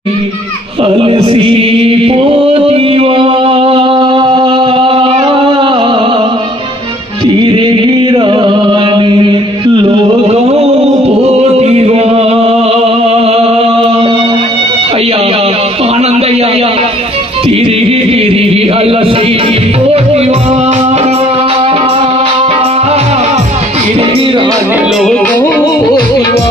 అలసిపోతివా తిరిగి రాని లోకం పోతివా అయ్యా ఆనందయ్య తిరిగి తిరిగి అలసిపోతివా తిరిగి రాని లోకం పోతివా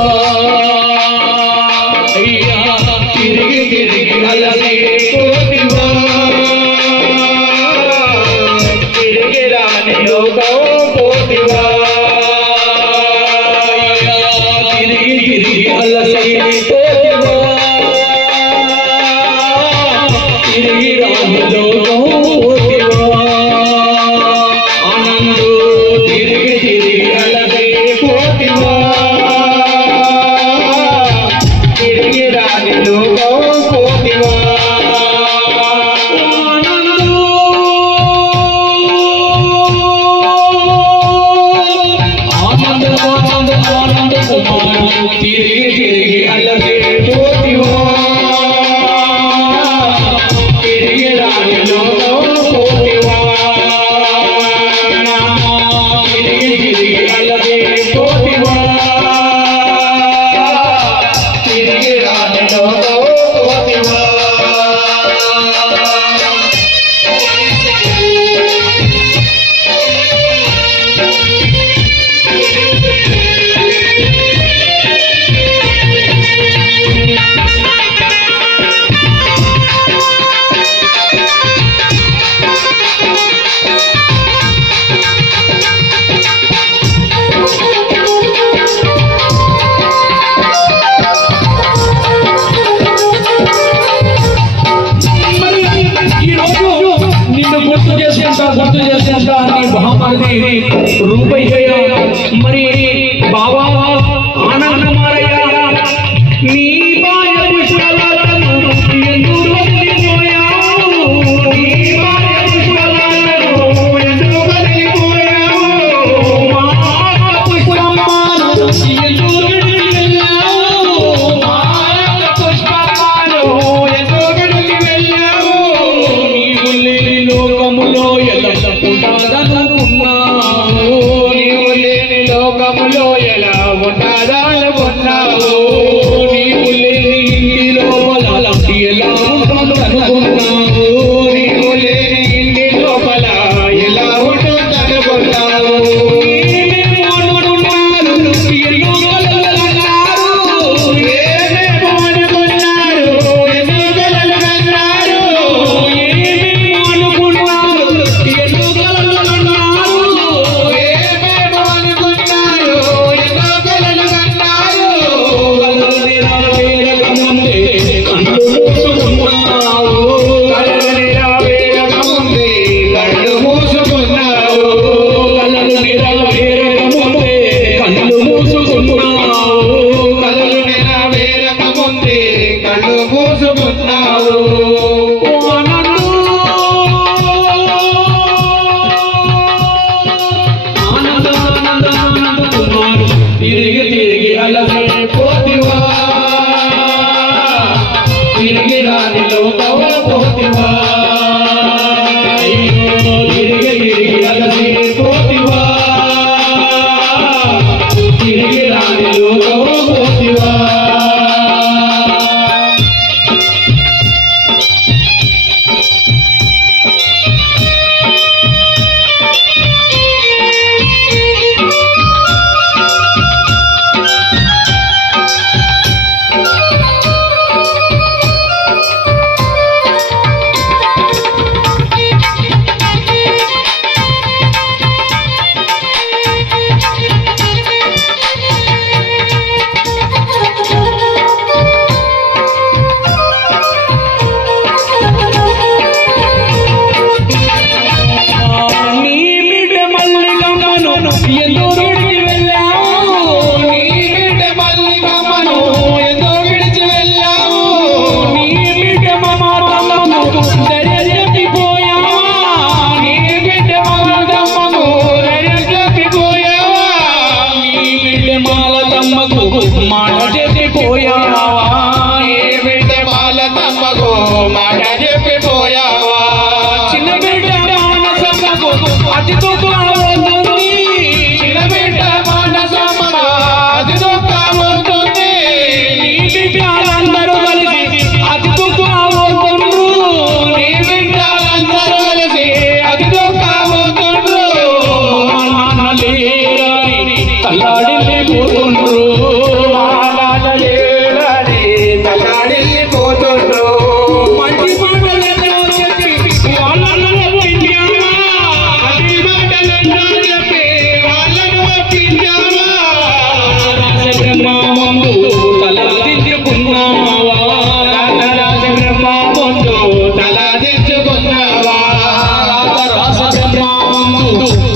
రూపయ్య మరి బాబా ఆనందమారయ్య నీ బాయ పుష్పలాలను ఎందుకు వదిలిపోయావు నీ బాయ పుష్పలాలను ఎందుకు వదిలిపోయావు మా పుష్పమాలను ఎందుకు వదిలిపోయావు మా పుష్పమాలను ఎందుకు వదిలిపోయావు నీవు లేని లోకములో ఎలా ఎలా ఉంటాదనుకున్నావు నీవు లేని ఇంటి లోపల ఎలా ఉంటుందనుకున్నావు నీవు లేని ఇంటి లోపల ఎలా ఉంటుందనుకున్నావు ఏమేమో అనుకున్నారు ఎన్నో కలలు కన్నారు ఏమేమో అనుకున్నారు ఎన్నో కలలు కన్నారు ఏమేమో అనుకున్నారు ఎన్నో కలలు కన్నారు ఏమేమో అనుకున్నారు ఎన్నో కలలు కన్నారు కలలు నెరవేరకముందే కళ్ళు మూసుకున్నావు కలలు నెరవేరకముందే కళ్ళు మూసుకున్నావు కలలు నెరవేరకముందే కళ్ళు మూసుకున్నావు కలలు నెరవేరకముందే కళ్ళు మూసుకున్నావు తిరిగి తిరిగి అలసిపోతివా తిరిగి రాని లోకం పోతివా తిరిగి తిరిగి అలసిపోతివా తిరిగి రాని లోకం పోతివా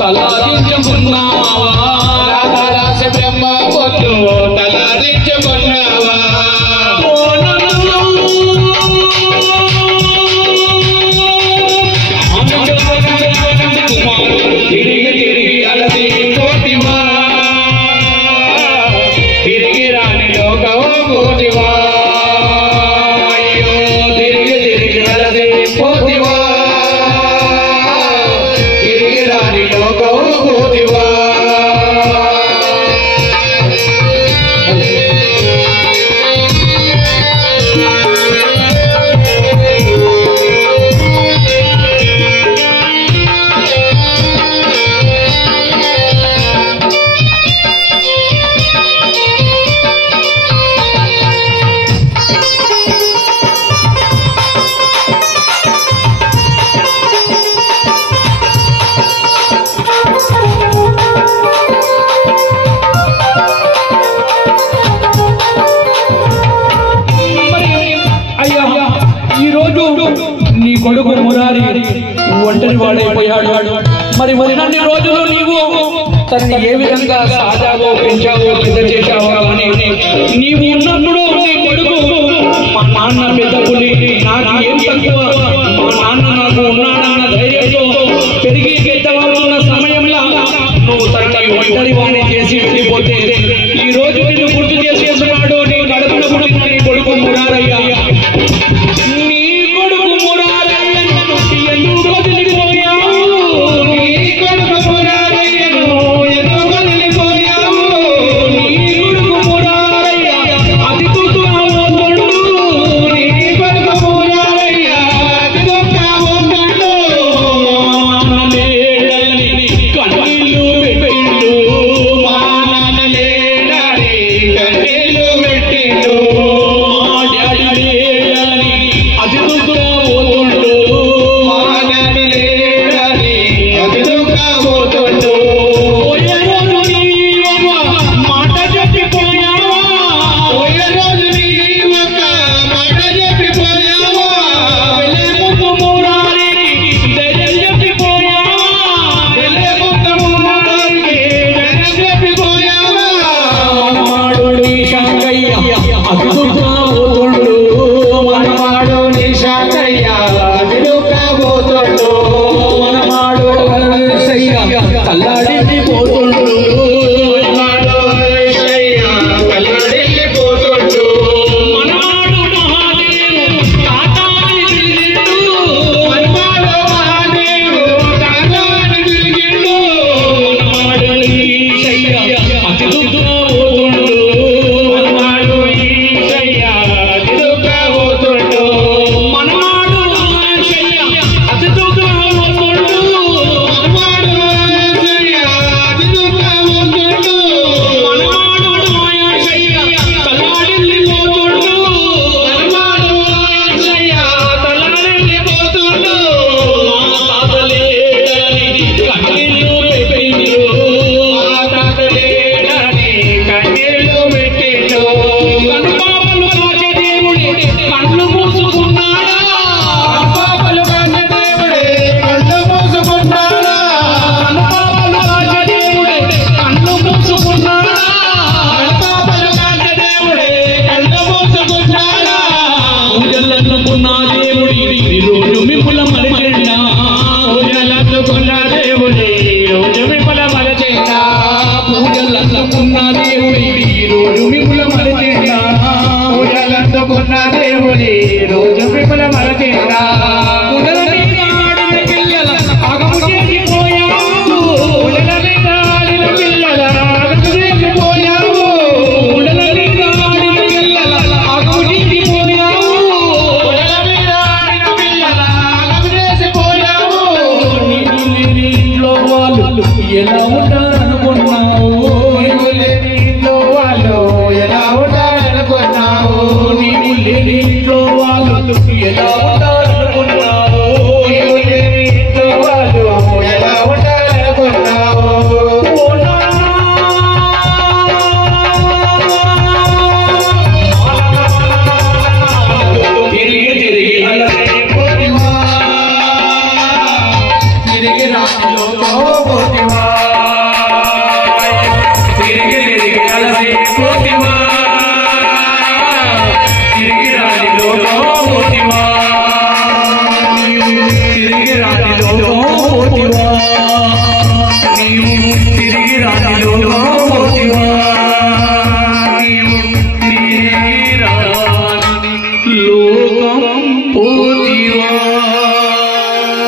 తలాదించుకున్నావా రామదాస బ్రహ్మ పొద్దు తలాదించుకున్నావా తిరిగి తిరిగి అలసి పోతివా తిరిగి రాని లోకం పోతివా అయ్యో తిరిగి తిరిగి అలసి పోతివా తిరిగి రాని లోకం పోతివా నీ కొడుకు మురారి ఒంటరి వాడైపోయాడు. మరి నన్ను రోజులు నీవు తనని ఏ విధంగా సాధాగో పెంచావో పెద్ద చేశావో అని నీవు ఉన్నప్పుడు నీ కొడుకు మా నాన్న పెద్ద పులి నాకు ఏం తక్కువ మా నాన్న నాకు ఉన్నాడన్న ధైర్యంతో పెరిగి పెద్దవాళ్ళున్న సమయంలో నువ్వు తనని ఒంటరి వాడిని చేసి వెళ్ళిపోతే ఈ రోజు నిన్ను గుర్తు చేసుకుంటున్నాడు నీ కడుపున పుట్టిన నీ కొడుకు మురారయ్య. ఎలా ఉంటారనుకున్నావు నీవు లేని ఇంట్లో వాళ్ళు ఎలా ఉంటారనుకున్నావు నీవు లేని ఇంట్లో వాళ్ళు ఎలా ఉంటారనుకున్నావు నీవు లేని ఇంట్లో వాళ్ళు ఎలా ఉంటారనుకున్నావు తిరిగి తిరిగి తిరిగి రాని లోకం పోతివా లోకం పోతివా